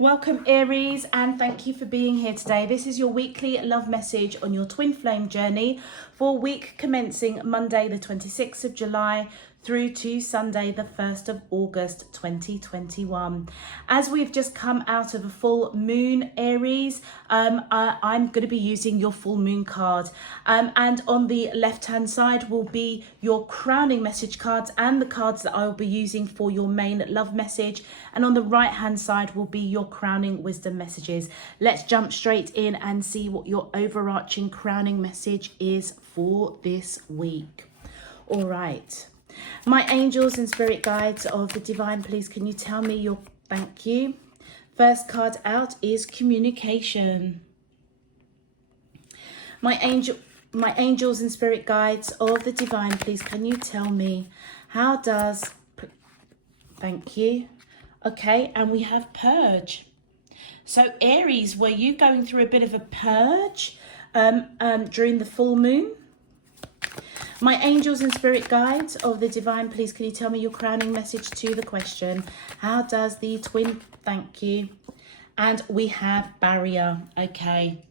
Welcome Aries, and thank you for being here today. This is your weekly love message on your twin flame journey for week commencing Monday the 26th of July through to Sunday the 1st of August 2021. As we've just come out of a full moon, Aries, I'm going to be using your full moon card, and on the left hand side will be your crowning message cards and the cards that I will be using for your main love message, and on the right hand side will be your crowning wisdom messages. Let's jump straight in and see what your overarching crowning message is for this week. All right. My angels and spirit guides of the divine, please can you tell me your thank you. First card out is communication. My angels and spirit guides of the divine, please can you tell me how does, thank you. Okay, and we have purge. So Aries, were you going through a bit of a purge during the full moon? My angels and spirit guides of the divine, please can you tell me your crowning message to the question, how does the twin, thank you. And we have barrier. Okay,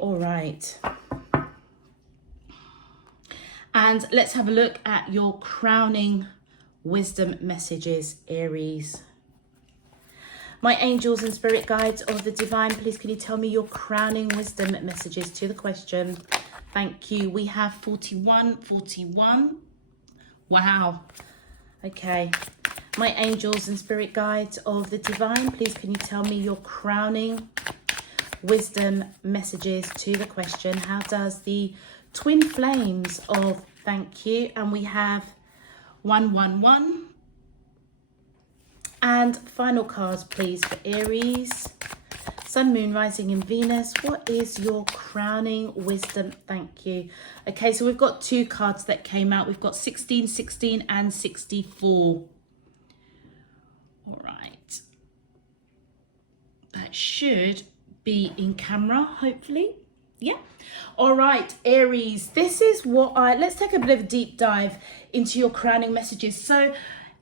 all right. And let's have a look at your crowning wisdom messages, Aries. My angels and spirit guides of the divine, please can you tell me your crowning wisdom messages to the question. Thank you. We have 41. Wow. Okay. My angels and spirit guides of the divine, please can you tell me your crowning wisdom messages to the question. How does the twin flames of, thank you, and we have 111. And final cards, please, for Aries. Sun, Moon, Rising, and Venus. What is your crowning wisdom? Thank you. Okay, so we've got two cards that came out. We've got 16, 16, and 64. All right. That should be in camera, hopefully. Yeah. All right, Aries. This is what let's take a bit of a deep dive into your crowning messages. So,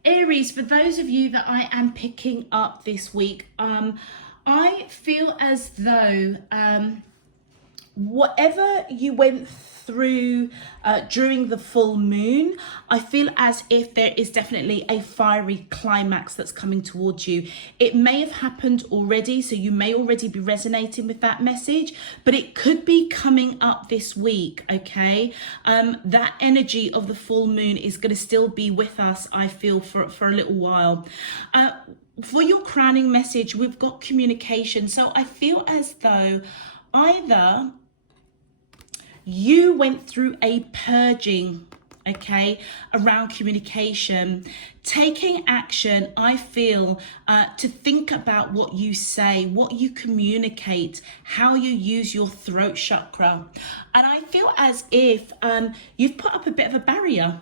Aries, for those of you that I am picking up this week, I feel as though whatever you went through during the full moon, I feel as if there is definitely a fiery climax that's coming towards you. It may have happened already, so you may already be resonating with that message, but it could be coming up this week, okay? That energy of the full moon is going to still be with us, I feel, for a little while. For your crowning message, we've got communication. So I feel as though either you went through a purging, okay, around communication, taking action, I feel, to think about what you say, what you communicate, how you use your throat chakra. And I feel as if you've put up a bit of a barrier.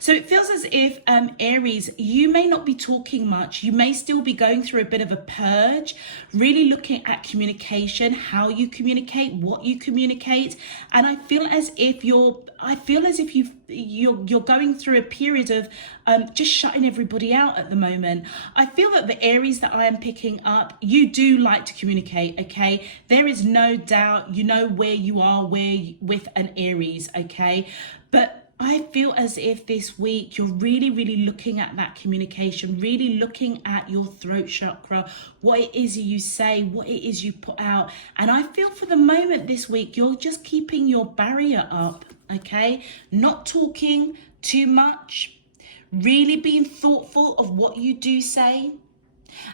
So it feels as if, Aries, you may not be talking much. You may still be going through a bit of a purge, really looking at communication, how you communicate, what you communicate. And I feel as if you're going through a period of just shutting everybody out at the moment. I feel that the Aries that I am picking up, you do like to communicate, okay? There is no doubt, you know where you are with an Aries, okay? But I feel as if this week you're really, really looking at that communication, really looking at your throat chakra, what it is you say, what it is you put out. And I feel for the moment this week, you're just keeping your barrier up, okay? Not talking too much, really being thoughtful of what you do say.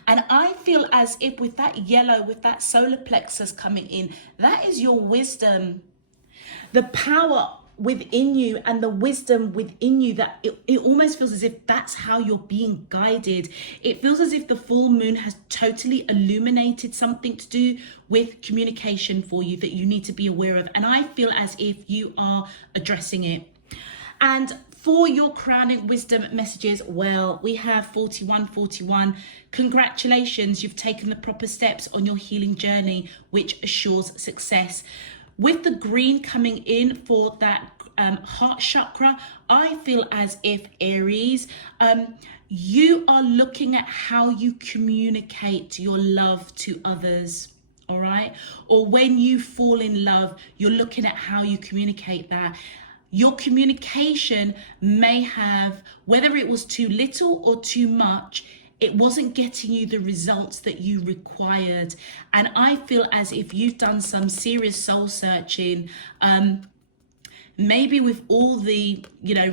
And I feel as if with that yellow, with that solar plexus coming in, that is your wisdom, the power within you and the wisdom within you, that it almost feels as if that's how you're being guided. It feels as if the full moon has totally illuminated something to do with communication for you that you need to be aware of. And I feel as if you are addressing it. And for your crowning wisdom messages, well, we have 41. Congratulations, you've taken the proper steps on your healing journey, which assures success. With the green coming in for that heart chakra, I feel as if Aries, you are looking at how you communicate your love to others. All right. Or when you fall in love, you're looking at how you communicate that. Your communication may have, whether it was too little or too much, it wasn't getting you the results that you required. And I feel as if you've done some serious soul searching, maybe with all the,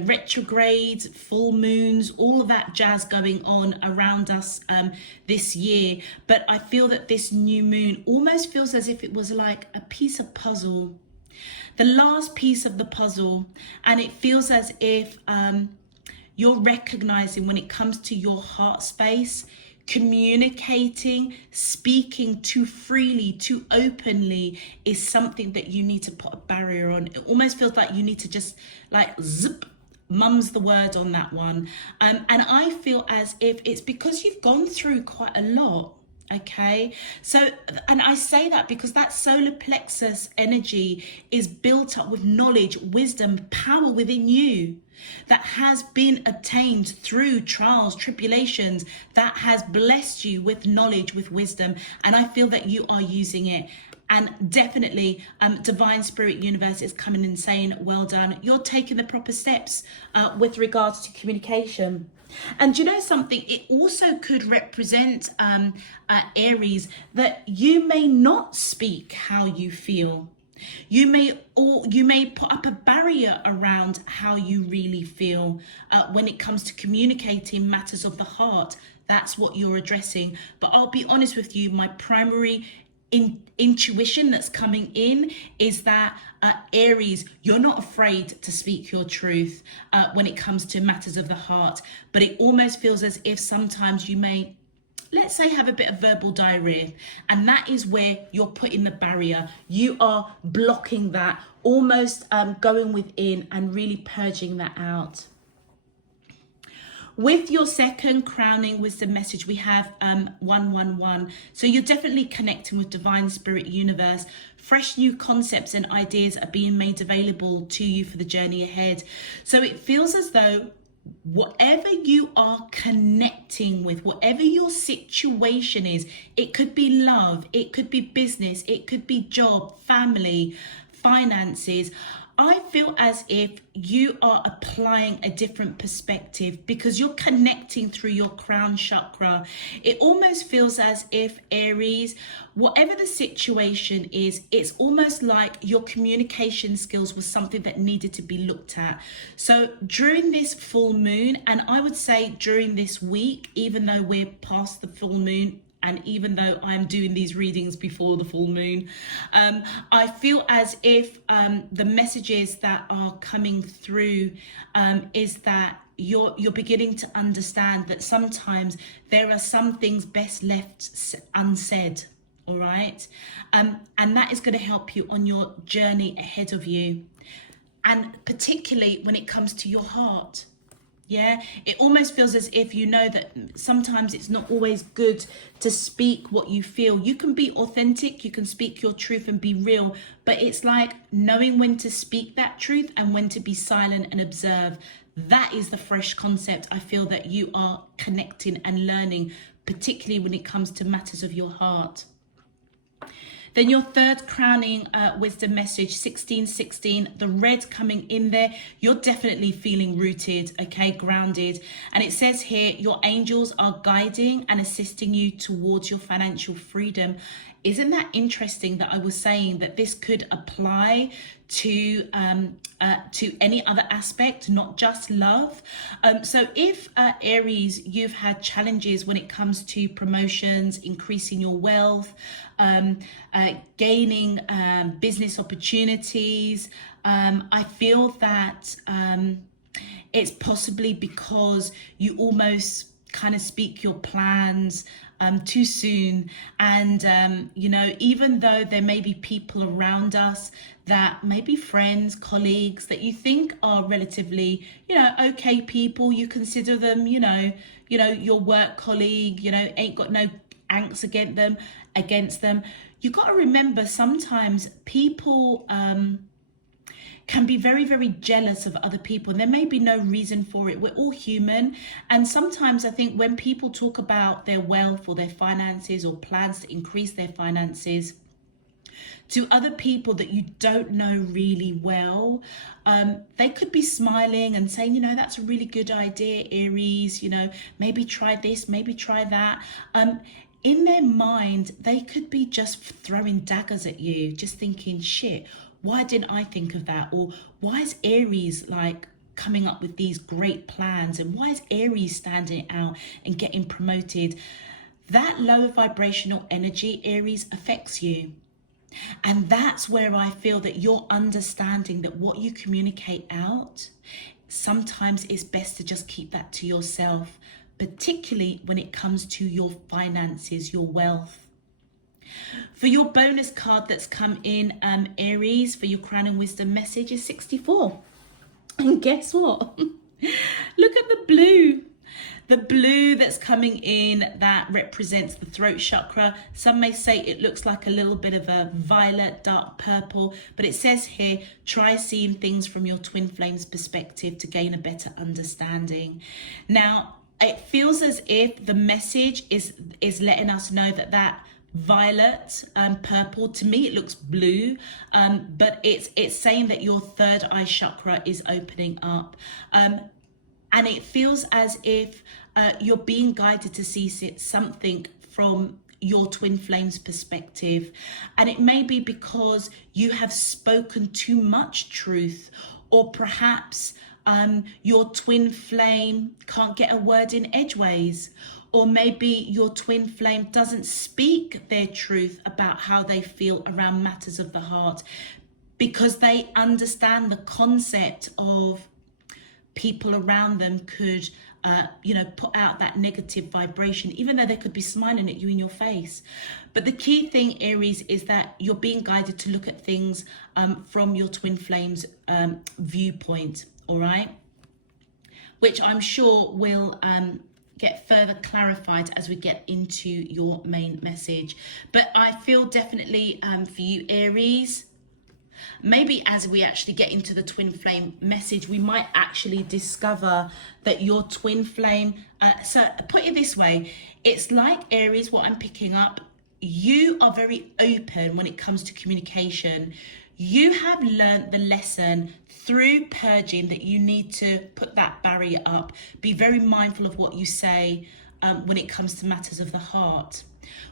retrogrades, full moons, all of that jazz going on around us this year. But I feel that this new moon almost feels as if it was like a piece of puzzle, the last piece of the puzzle. And it feels as if you're recognizing, when it comes to your heart space, communicating, speaking too freely, too openly is something that you need to put a barrier on. It almost feels like you need to just like zip, mum's the word on that one. And I feel as if it's because you've gone through quite a lot. Okay, so, and I say that because that solar plexus energy is built up with knowledge, wisdom, power within you that has been obtained through trials, tribulations, that has blessed you with knowledge, with wisdom. And I feel that you are using it. And definitely divine spirit universe is coming and saying, well done, you're taking the proper steps with regards to communication. And you know something, it also could represent Aries, that you may not speak how you feel. You may put up a barrier around how you really feel when it comes to communicating matters of the heart. That's what you're addressing. But I'll be honest with you, my primary intuition that's coming in is that Aries, you're not afraid to speak your truth when it comes to matters of the heart. But it almost feels as if sometimes you may, let's say, have a bit of verbal diarrhea, and that is where you're putting the barrier. You are blocking that, almost going within and really purging that out. With your second crowning wisdom message, we have 111. So you're definitely connecting with divine spirit universe. Fresh new concepts and ideas are being made available to you for the journey ahead. So it feels as though whatever you are connecting with, whatever your situation is, it could be love, it could be business, it could be job, family, finances. I feel as if you are applying a different perspective because you're connecting through your crown chakra. It almost feels as if, Aries, whatever the situation is, it's almost like your communication skills was something that needed to be looked at. So during this full moon, and I would say during this week, even though we're past the full moon, and even though I'm doing these readings before the full moon, I feel as if the messages that are coming through is that you're beginning to understand that sometimes there are some things best left unsaid. All right. And that is going to help you on your journey ahead of you. And particularly when it comes to your heart. Yeah, it almost feels as if you know that sometimes it's not always good to speak what you feel. You can be authentic, you can speak your truth and be real, but it's like knowing when to speak that truth and when to be silent and observe. That is the fresh concept I feel that you are connecting and learning, particularly when it comes to matters of your heart. Then your third crowning wisdom message, 1616, the red coming in there, you're definitely feeling rooted, okay, grounded. And it says here, your angels are guiding and assisting you towards your financial freedom. Isn't that interesting that I was saying that this could apply to any other aspect, not just love? So if Aries, you've had challenges when it comes to promotions, increasing your wealth, gaining business opportunities, I feel that it's possibly because you almost kind of speak your plans too soon. And, even though there may be people around us that may be friends, colleagues that you think are relatively, okay people, you consider them, your work colleague, ain't got no angst against them. You got to remember sometimes people, can be very, very jealous of other people. And there may be no reason for it. We're all human. And sometimes I think when people talk about their wealth or their finances or plans to increase their finances to other people that you don't know really well, they could be smiling and saying, you know, that's a really good idea, Aries, you know, maybe try this, maybe try that. In their mind, they could be just throwing daggers at you, just thinking, shit, why didn't I think of that? Or why is Aries like coming up with these great plans? And why is Aries standing out and getting promoted? That low vibrational energy, Aries, affects you. And that's where I feel that you're understanding that what you communicate out, sometimes it's best to just keep that to yourself, particularly when it comes to your finances, your wealth. For your bonus card that's come in, Aries, for your Crown and Wisdom message is 64. And guess what? Look at the blue. The blue that's coming in that represents the throat chakra. Some may say it looks like a little bit of a violet, dark purple, but it says here, try seeing things from your twin flame's perspective to gain a better understanding. Now, it feels as if the message is letting us know that violet purple, to me it looks blue, but it's saying that your third eye chakra is opening up, and it feels as if you're being guided to see something from your twin flame's perspective. And it may be because you have spoken too much truth, or perhaps your twin flame can't get a word in edgeways, or maybe your twin flame doesn't speak their truth about how they feel around matters of the heart, because they understand the concept of people around them could put out that negative vibration, even though they could be smiling at you in your face. But the key thing, Aries, is that you're being guided to look at things from your twin flame's viewpoint, all right? Which I'm sure will get further clarified as we get into your main message. But I feel definitely for you, Aries, maybe as we actually get into the twin flame message, we might actually discover that your twin flame, so put it this way, it's like, Aries, what I'm picking up, you are very open when it comes to communication. You have learned the lesson through purging that you need to put that barrier up, be very mindful of what you say when it comes to matters of the heart.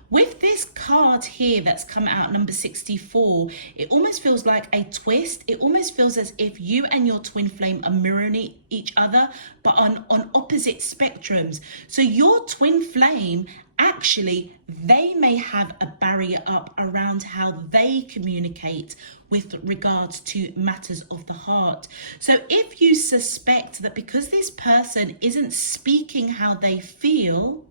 With this card here that's come out, number 64, it almost feels like a twist. It almost feels as if you and your twin flame are mirroring each other, but on opposite spectrums. So your twin flame, actually, they may have a barrier up around how they communicate with regards to matters of the heart. So if you suspect that because this person isn't speaking how they feel,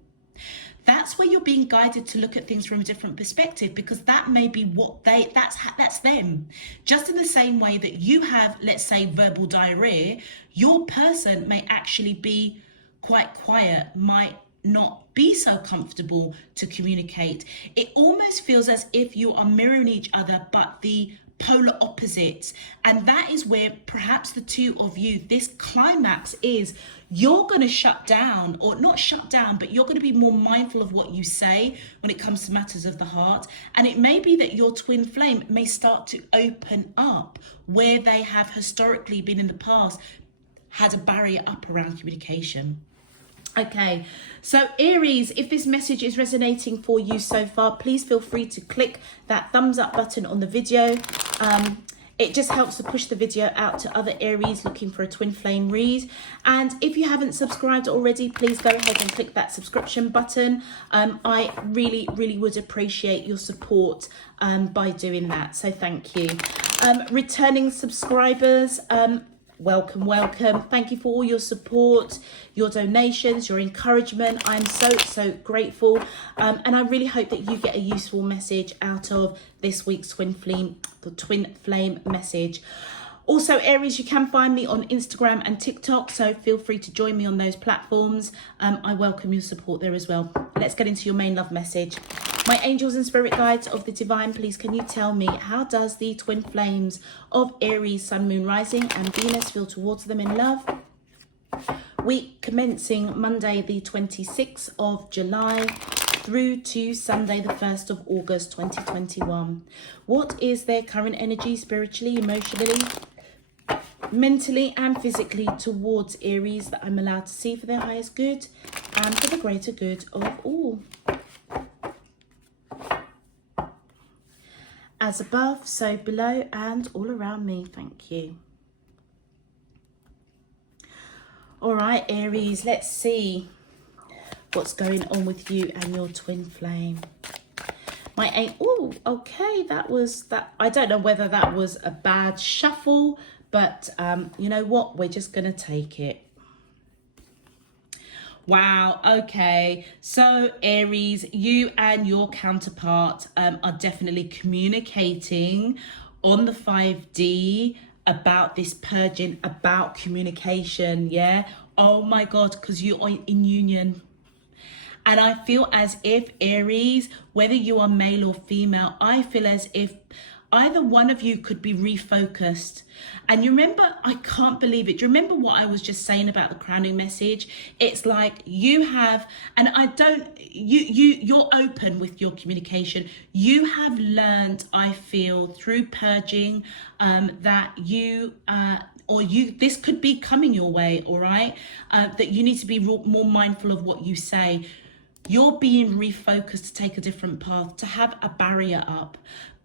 that's where you're being guided to look at things from a different perspective, because that may be what that's them. Just in the same way that you have, let's say, verbal diarrhea, your person may actually be quite quiet, might not be so comfortable to communicate. It almost feels as if you are mirroring each other, but the polar opposites. And that is where perhaps the two of you, this climax is, you're going to shut down, or not shut down, but you're going to be more mindful of what you say when it comes to matters of the heart. And it may be that your twin flame may start to open up where they have historically been in the past, had a barrier up around communication. Okay, so Aries, if this message is resonating for you so far, please feel free to click that thumbs up button on the video. It just helps to push the video out to other Aries looking for a twin flame read. And if you haven't subscribed already, please go ahead and click that subscription button. I really, really would appreciate your support by doing that. So thank you. Returning subscribers, welcome. Thank you for all your support, your donations, your encouragement. I'm so grateful, and I really hope that you get a useful message out of this week's twin flame message. Also, Aries, you can find me on Instagram and TikTok, so feel free to join me on those platforms. I welcome your support there as well. Let's get into your main love message. My angels and spirit guides of the divine, please can you tell me, how does the twin flames of Aries, Sun, Moon, Rising and Venus feel towards them in love? Week commencing Monday the 26th of July through to Sunday the 1st of August 2021. What is their current energy spiritually, emotionally, mentally and physically towards Aries that I'm allowed to see for their highest good and for the greater good of all? As above, so below and all around me. Thank you. All right, Aries, let's see what's going on with you and your twin flame. Oh, okay, that was that. I don't know whether that was a bad shuffle, but you know what? We're just going to take it. Wow, okay. So Aries, you and your counterpart are definitely communicating on the 5D about this purging, about communication, yeah? Oh my God, because you're in union. And I feel as if Aries, whether you are male or female, I feel as if either one of you could be refocused. And you remember, I can't believe it. Do you remember what I was just saying about the crowning message? It's like you have, and I don't, you're open with your communication. You have learned, I feel, through purging, that this could be coming your way, all right? That you need to be more mindful of what you say. You're being refocused to take a different path, to have a barrier up.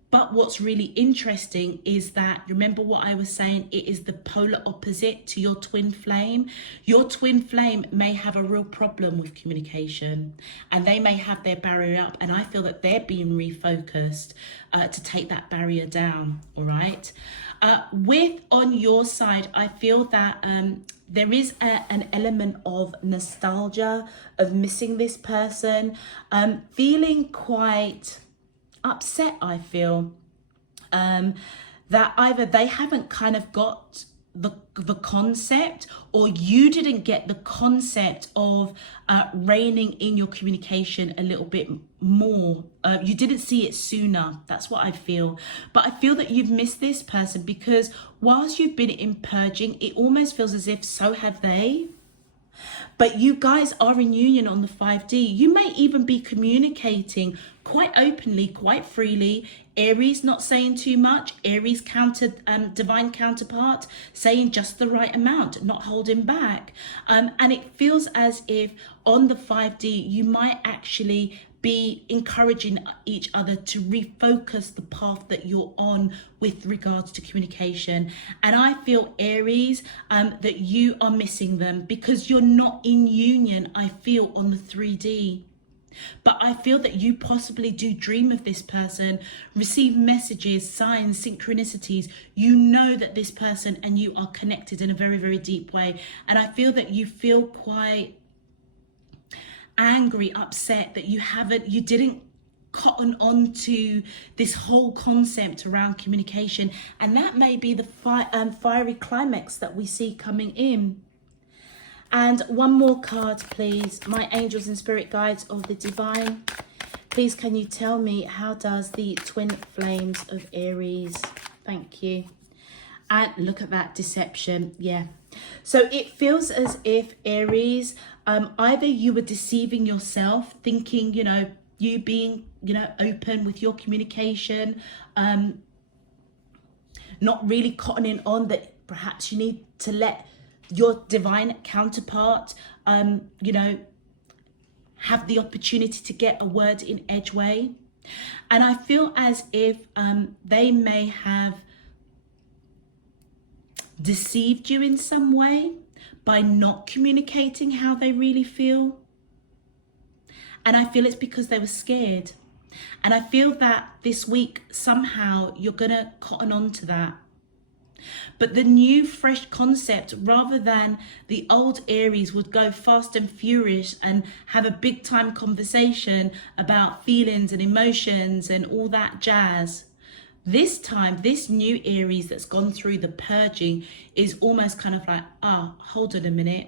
But what's really interesting is that, remember what I was saying, it is the polar opposite to your twin flame. Your twin flame may have a real problem with communication and they may have their barrier up, and I feel that they're being refocused to take that barrier down, all right? On your side, I feel that there is an element of nostalgia, of missing this person, feeling quite upset, I feel, that either they haven't kind of got the concept, or you didn't get the concept of reining in your communication a little bit more. You didn't see it sooner. That's what I feel. But I feel that you've missed this person because whilst you've been in purging, it almost feels as if so have they. But you guys are in union on the 5D. You may even be communicating quite openly, quite freely. Aries not saying too much. Aries divine counterpart saying just the right amount, not holding back. And it feels as if on the 5D, you might actually be encouraging each other to refocus the path that you're on with regards to communication. And I feel, Aries, that you are missing them because you're not in union, I feel, on the 3D. But I feel that you possibly do dream of this person, receive messages, signs, synchronicities. You know that this person and you are connected in a very, very deep way. And I feel that you feel quite angry, upset that you didn't cotton on to this whole concept around communication. And that may be the fiery climax that we see coming in. And one more card, please. My angels and spirit guides of the divine, please can you tell me, how does the twin flames of Aries? Thank you. And look at that deception. Yeah. So it feels as if, Aries, either you were deceiving yourself, thinking, you being, open with your communication, not really cottoning on that perhaps you need to let your divine counterpart, have the opportunity to get a word in edgeway. And I feel as if they may have deceived you in some way by not communicating how they really feel. And I feel it's because they were scared. And I feel that this week somehow you're gonna cotton on to that. But the new fresh concept, rather than the old Aries would go fast and furious and have a big time conversation about feelings and emotions and all that jazz. This time, this new Aries that's gone through the purging is almost kind of like, hold on a minute.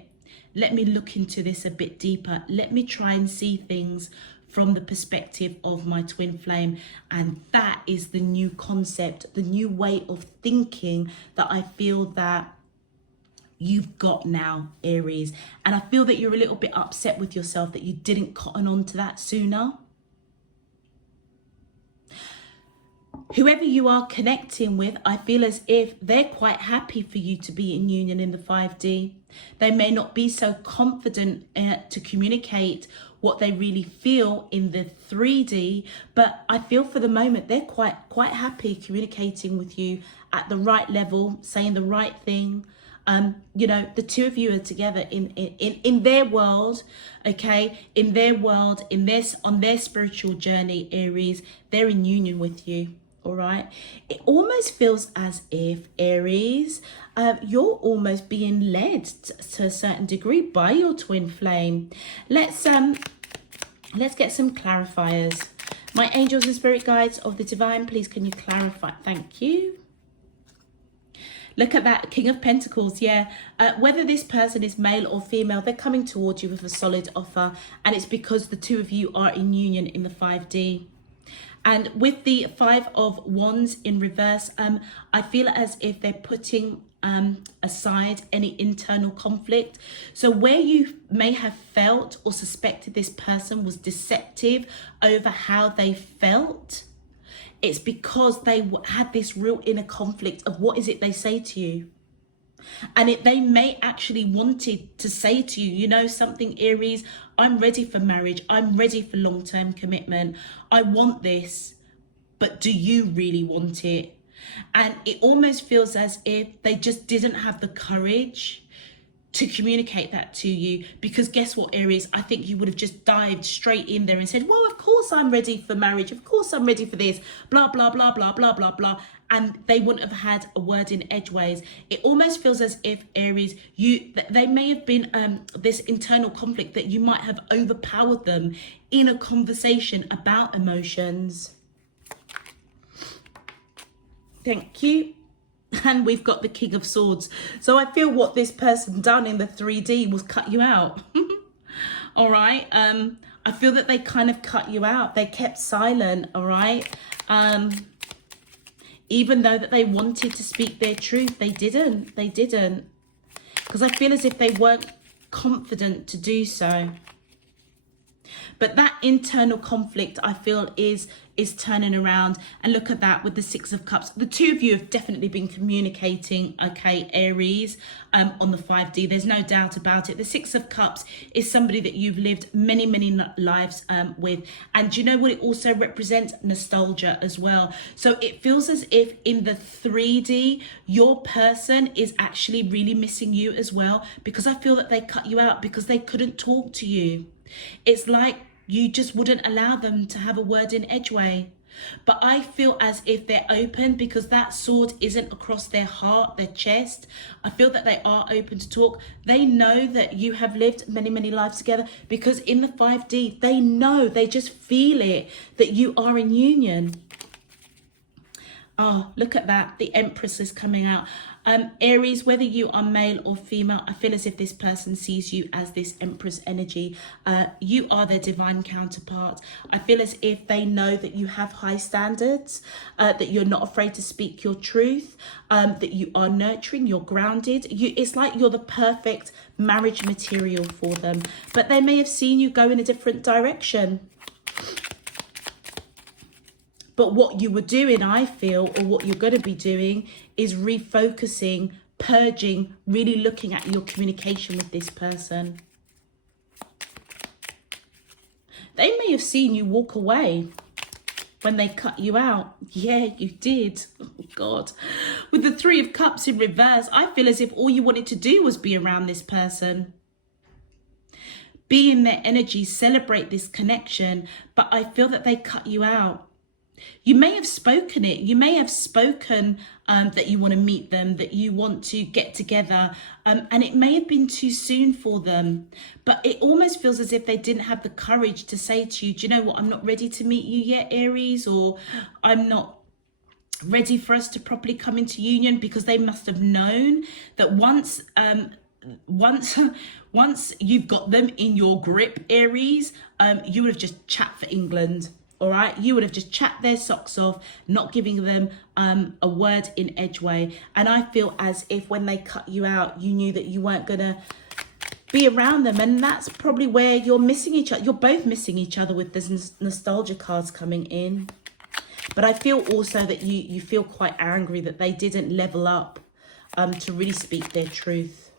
Let me look into this a bit deeper. Let me try and see things from the perspective of my twin flame. And that is the new concept, the new way of thinking that I feel that you've got now, Aries. And I feel that you're a little bit upset with yourself that you didn't cotton on to that sooner. Whoever you are connecting with, I feel as if they're quite happy for you to be in union in the 5D. They may not be so confident to communicate what they really feel in the 3D, but I feel for the moment they're quite happy communicating with you at the right level, saying the right thing. You know, the two of you are together in their world, okay? In their world, on their spiritual journey, Aries, they're in union with you. All right, it almost feels as if, Aries, you're almost being led to a certain degree by your twin flame. Let's get some clarifiers. My angels and spirit guides of the divine, please can you clarify? Thank you. Look at that, King of Pentacles, yeah. Whether this person is male or female, they're coming towards you with a solid offer, and it's because the two of you are in union in the 5D. And with the 5 of Wands in reverse, I feel as if they're putting aside any internal conflict. So where you may have felt or suspected this person was deceptive over how they felt, it's because they had this real inner conflict of what is it they say to you. And they may actually wanted to say to you, you know something, Aries, I'm ready for marriage. I'm ready for long-term commitment. I want this, but do you really want it? And it almost feels as if they just didn't have the courage to communicate that to you, because guess what, Aries, I think you would have just dived straight in there and said, well, of course I'm ready for marriage, of course I'm ready for this, blah blah blah blah blah blah blah, and they wouldn't have had a word in edgeways. It almost feels as if, Aries, they may have been this internal conflict that you might have overpowered them in a conversation about emotions. Thank you. And we've got the King of Swords. So I feel what this person done in the 3D was cut you out. All right. I feel that they kind of cut you out. They kept silent. All right. Even though that they wanted to speak their truth, they didn't. They didn't. Because I feel as if they weren't confident to do so. But that internal conflict, I feel, is turning around. And look at that with the 6 of Cups. The two of you have definitely been communicating, okay, Aries, on the 5D. There's no doubt about it. The 6 of Cups is somebody that you've lived many, many lives with. And do you know what it also represents? Nostalgia as well. So it feels as if in the 3D, your person is actually really missing you as well, because I feel that they cut you out because they couldn't talk to you. It's like you just wouldn't allow them to have a word in edgeway. But I feel as if they're open because that sword isn't across their heart, their chest. I feel that they are open to talk. They know that you have lived many, many lives together, because in the 5D, they know, they just feel it, that you are in union. Oh, look at that. The Empress is coming out. Aries, whether you are male or female, I feel as if this person sees you as this Empress energy. You are their divine counterpart. I feel as if they know that you have high standards, that you're not afraid to speak your truth, that you are nurturing, you're grounded. It's like you're the perfect marriage material for them. But they may have seen you go in a different direction. But what you were doing, I feel, or what you're going to be doing, is refocusing, purging, really looking at your communication with this person. They may have seen you walk away when they cut you out. Yeah, you did. Oh, God. With the 3 of Cups in reverse, I feel as if all you wanted to do was be around this person. Be in their energy, celebrate this connection, but I feel that they cut you out. You may have spoken it. You may have spoken that you want to meet them, that you want to get together, and it may have been too soon for them. But it almost feels as if they didn't have the courage to say to you, do you know what, I'm not ready to meet you yet, Aries, or I'm not ready for us to properly come into union, because they must have known that once once once you've got them in your grip, Aries, you would have just chat for England. All right, you would have just chat their socks off, not giving them a word in edgeway. And I feel as if when they cut you out, you knew that you weren't gonna be around them, and that's probably where you're missing each other. You're both missing each other with this nostalgia cards coming in. But I feel also that you feel quite angry that they didn't level up to really speak their truth.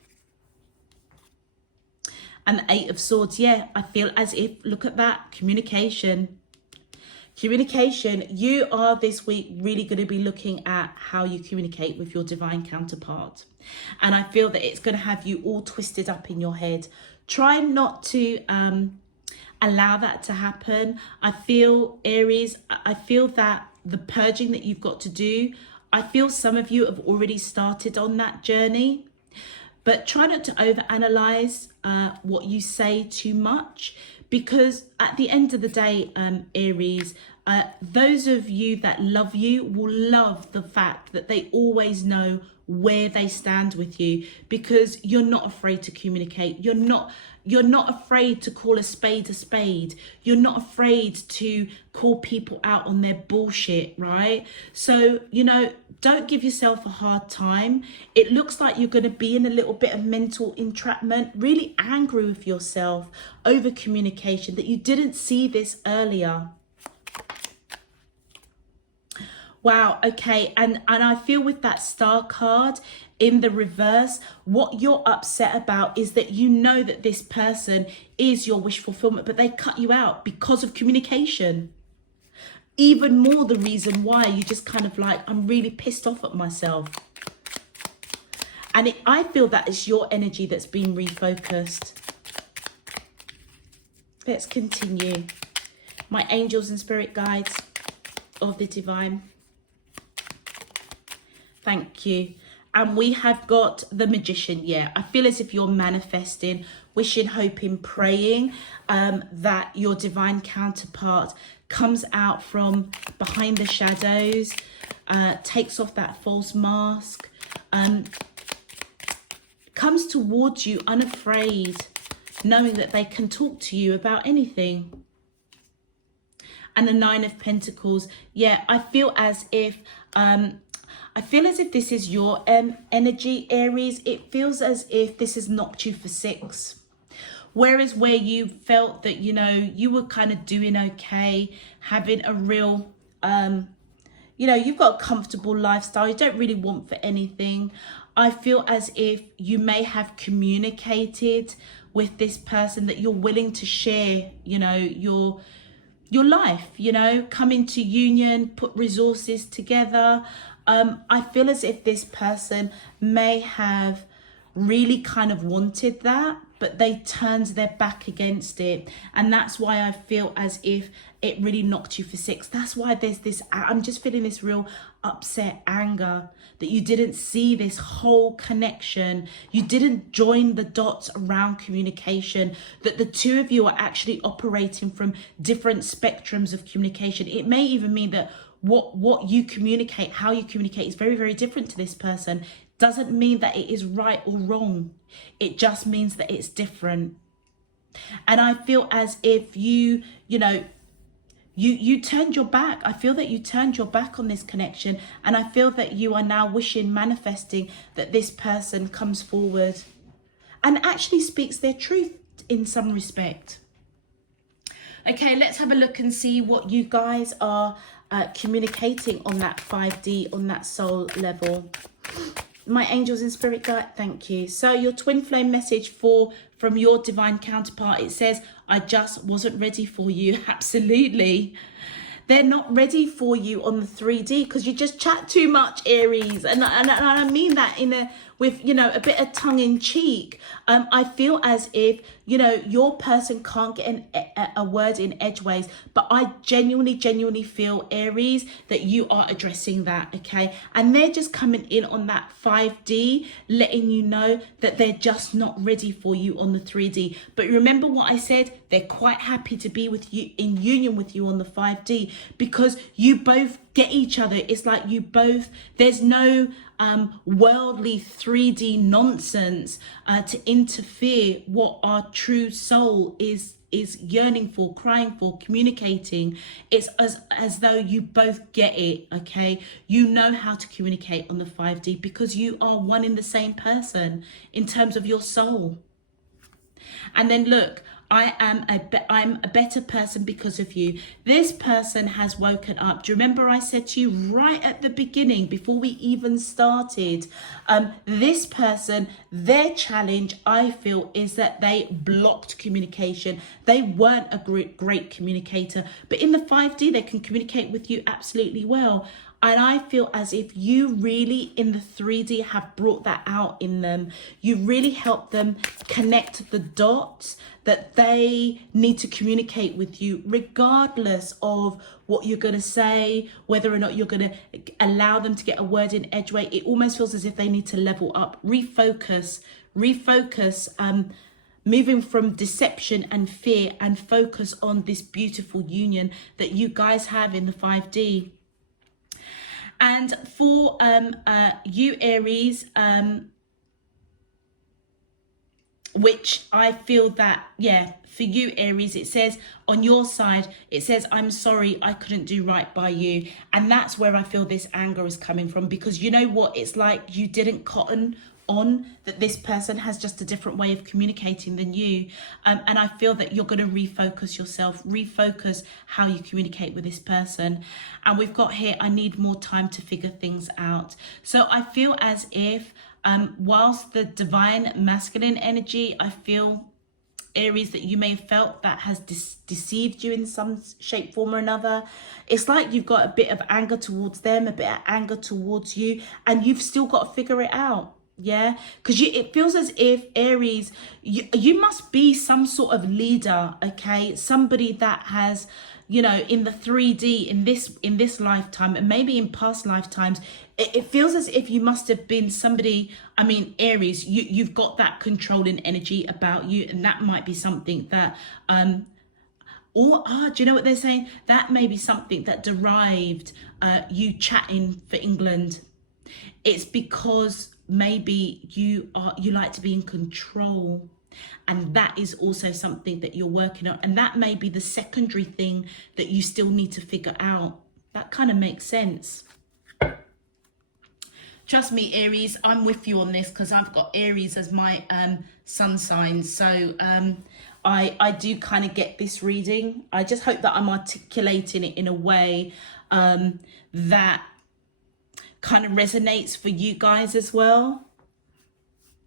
And the Eight of Swords, yeah, I feel as if, look at that, communication. Communication, you are this week really going to be looking at how you communicate with your divine counterpart. And I feel that it's going to have you all twisted up in your head. Try not to allow that to happen. I feel, Aries, I feel that the purging that you've got to do, I feel some of you have already started on that journey. But try not to overanalyze what you say too much, because at the end of the day, Aries, those of you that love you will love the fact that they always know where they stand with you, because you're not afraid to communicate. You're not afraid to call a spade a spade. You're not afraid to call people out on their bullshit, right? So, you know, don't give yourself a hard time. It looks like you're going to be in a little bit of mental entrapment, really angry with yourself over communication, that you didn't see this earlier. Wow, okay, and I feel with that Star card in the reverse, what you're upset about is that you know that this person is your wish fulfillment, but they cut you out because of communication. Even more the reason why you just kind of like, I'm really pissed off at myself. And I feel that it's your energy that's been refocused. Let's continue. My angels and spirit guides of the divine. Thank you. And we have got the Magician. Yeah, I feel as if you're manifesting, wishing, hoping, praying that your divine counterpart comes out from behind the shadows, takes off that false mask, comes towards you unafraid, knowing that they can talk to you about anything. And the Nine of Pentacles. Yeah, I feel as if this is your energy, Aries. It feels as if this has knocked you for six. Whereas where you felt that, you know, you were kind of doing okay, having a real, you know, you've got a comfortable lifestyle. You don't really want for anything. I feel as if you may have communicated with this person that you're willing to share, you know, your life, you know, come into union, put resources together. I feel as if this person may have really kind of wanted that, but they turned their back against it. And that's why I feel as if it really knocked you for six. That's why there's this, I'm just feeling this real upset anger that you didn't see this whole connection. You didn't join the dots around communication, that the two of you are actually operating from different spectrums of communication. It may even mean that what you communicate, how you communicate is very, very different to this person. Doesn't mean that it is right or wrong. It just means that it's different. And I feel as if you know, you turned your back. I feel that you turned your back on this connection. And I feel that you are now wishing, manifesting that this person comes forward and actually speaks their truth in some respect. Okay, let's have a look and see what you guys are communicating on that 5D, on that soul level. My angels and spirit guide, thank you. So your twin flame message from your divine counterpart, it says, I just wasn't ready for you. Absolutely. They're not ready for you on the 3D because you just chat too much, Aries. And I mean that with, you know, a bit of tongue in cheek. I feel as if, you know, your person can't get a word in edgeways, but I genuinely feel, Aries, that you are addressing that, okay? And they're just coming in on that 5D, letting you know that they're just not ready for you on the 3D. But remember what I said, they're quite happy to be with you, in union with you on the 5D, because you both get each other. It's like you both, there's no worldly 3D nonsense to interfere what our true soul is yearning for, crying for, communicating. It's as though you both get it, okay? You know how to communicate on the 5D because you are one in the same person in terms of your soul. And then look, I'm a better person because of you. This person has woken up. Do you remember I said to you right at the beginning, before we even started, this person, their challenge, I feel, is that they blocked communication. They weren't a great communicator, but in the 5D, they can communicate with you absolutely well. And I feel as if you really in the 3D have brought that out in them. You really helped them connect the dots that they need to communicate with you, regardless of what you're going to say, whether or not you're going to allow them to get a word in edgeway. It almost feels as if they need to level up, refocus, moving from deception and fear and focus on this beautiful union that you guys have in the 5D. And for you, Aries, which I feel that, yeah, for you, Aries, it says on your side, it says, I'm sorry, I couldn't do right by you. And that's where I feel this anger is coming from, because you know what? It's like you didn't cotton on that this person has just a different way of communicating than you. And I feel that you're going to refocus yourself, refocus how you communicate with this person. And we've got here, I need more time to figure things out. So I feel as if whilst the divine masculine energy, I feel, Aries, that you may have felt that has deceived you in some shape, form or another. It's like you've got a bit of anger towards them, a bit of anger towards you, and you've still got to figure it out. Yeah, because it feels as if, Aries, you must be some sort of leader, okay? Somebody that has, you know, in the 3D, in this lifetime, and maybe in past lifetimes, it feels as if you must have been somebody. I mean, Aries, you've got that controlling energy about you, and that might be something that do you know what they're saying? That may be something that derived you chatting for England. It's because maybe you like to be in control, and that is also something that you're working on, and that may be the secondary thing that you still need to figure out. That kind of makes sense. Trust me, Aries, I'm with you on this, because I've got Aries as my sun sign. So I do kind of get this reading. I just hope that I'm articulating it in a way that kind of resonates for you guys as well,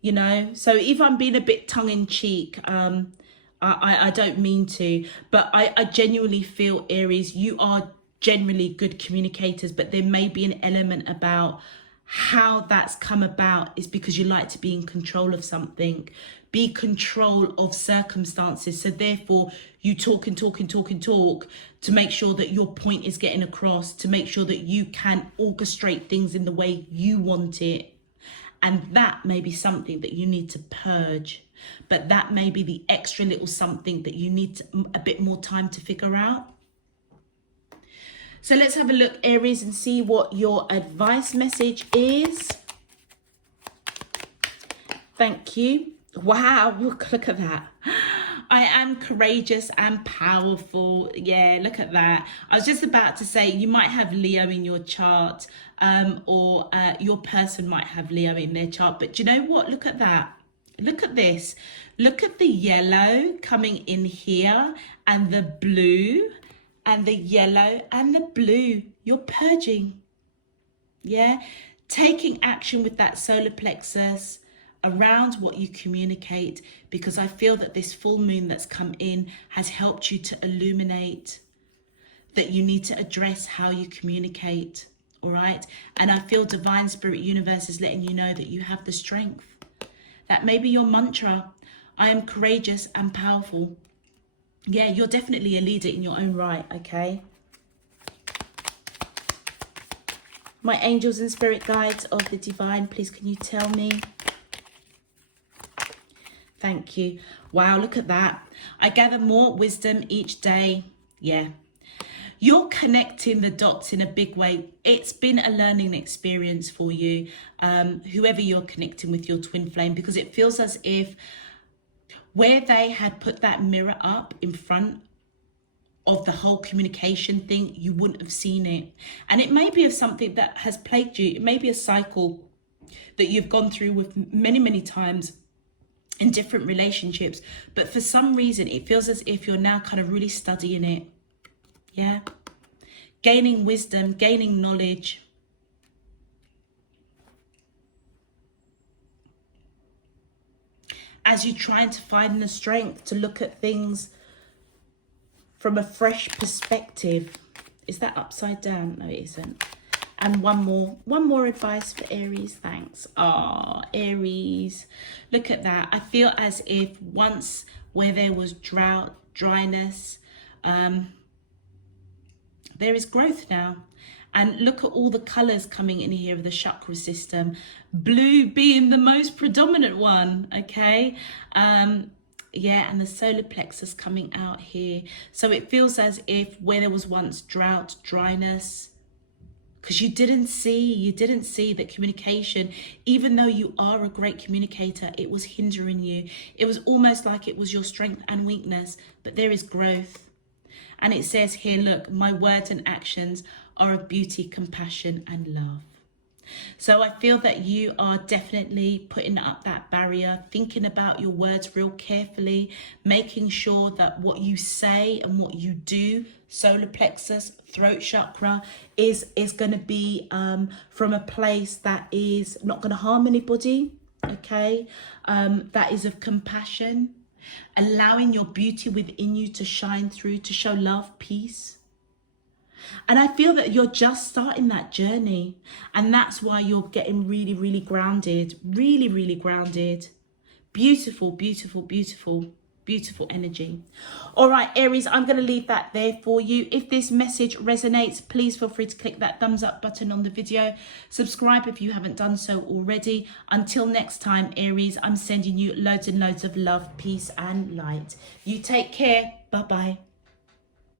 you know. So if I'm being a bit tongue-in-cheek, I don't mean to, but I genuinely feel, Aries, you are generally good communicators, but there may be an element about how that's come about is because you like to be in control of something, be control of circumstances. So therefore you talk and talk and talk and talk to make sure that your point is getting across, to make sure that you can orchestrate things in the way you want it. And that may be something that you need to purge, but that may be the extra little something that you need a bit more time to figure out. So let's have a look, Aries, and see what your advice message is. Thank you. Wow, look at that. I am courageous and powerful. Yeah, look at that. I was just about to say you might have Leo in your chart, or your person might have Leo in their chart. But do you know what? Look at that. Look at this. Look at the yellow coming in here, and the blue, and the yellow and the blue. You're purging. Yeah, taking action with that solar plexus around what you communicate, because I feel that this full moon that's come in has helped you to illuminate that you need to address how you communicate. All right, and I feel divine spirit universe is letting you know that you have the strength. That may be your mantra. I am courageous and powerful. Yeah, you're definitely a leader in your own right, okay? My angels and spirit guides of the divine, please can you tell me? Thank you. Wow, look at that. I gather more wisdom each day. Yeah. You're connecting the dots in a big way. It's been a learning experience for you, whoever you're connecting with your twin flame, because it feels as if where they had put that mirror up in front of the whole communication thing, you wouldn't have seen it. And it may be of something that has plagued you. It may be a cycle that you've gone through with many, many times in different relationships. But for some reason, it feels as if you're now kind of really studying it. Yeah. Gaining wisdom, gaining knowledge. As you're trying to find the strength to look at things from a fresh perspective. Is that upside down? No, it isn't. And one more advice for Aries. Thanks. Aries, look at that. I feel as if once where there was drought, dryness, there is growth now. And look at all the colors coming in here of the chakra system. Blue being the most predominant one, okay? Yeah, and the solar plexus coming out here. So it feels as if where there was once drought, dryness, because you didn't see that communication, even though you are a great communicator, it was hindering you. It was almost like it was your strength and weakness, but there is growth. And it says here, look, my words and actions are of beauty, compassion, and love. So I feel that you are definitely putting up that barrier, thinking about your words real carefully, making sure that what you say and what you do, solar plexus, throat chakra, is going to be from a place that is not going to harm anybody, okay? That is of compassion, allowing your beauty within you to shine through, to show love, peace. And I feel that you're just starting that journey. And that's why you're getting really, really grounded. Really, really grounded. Beautiful, beautiful, beautiful, beautiful energy. All right, Aries, I'm going to leave that there for you. If this message resonates, please feel free to click that thumbs up button on the video. Subscribe if you haven't done so already. Until next time, Aries, I'm sending you loads and loads of love, peace, and light. You take care. Bye-bye.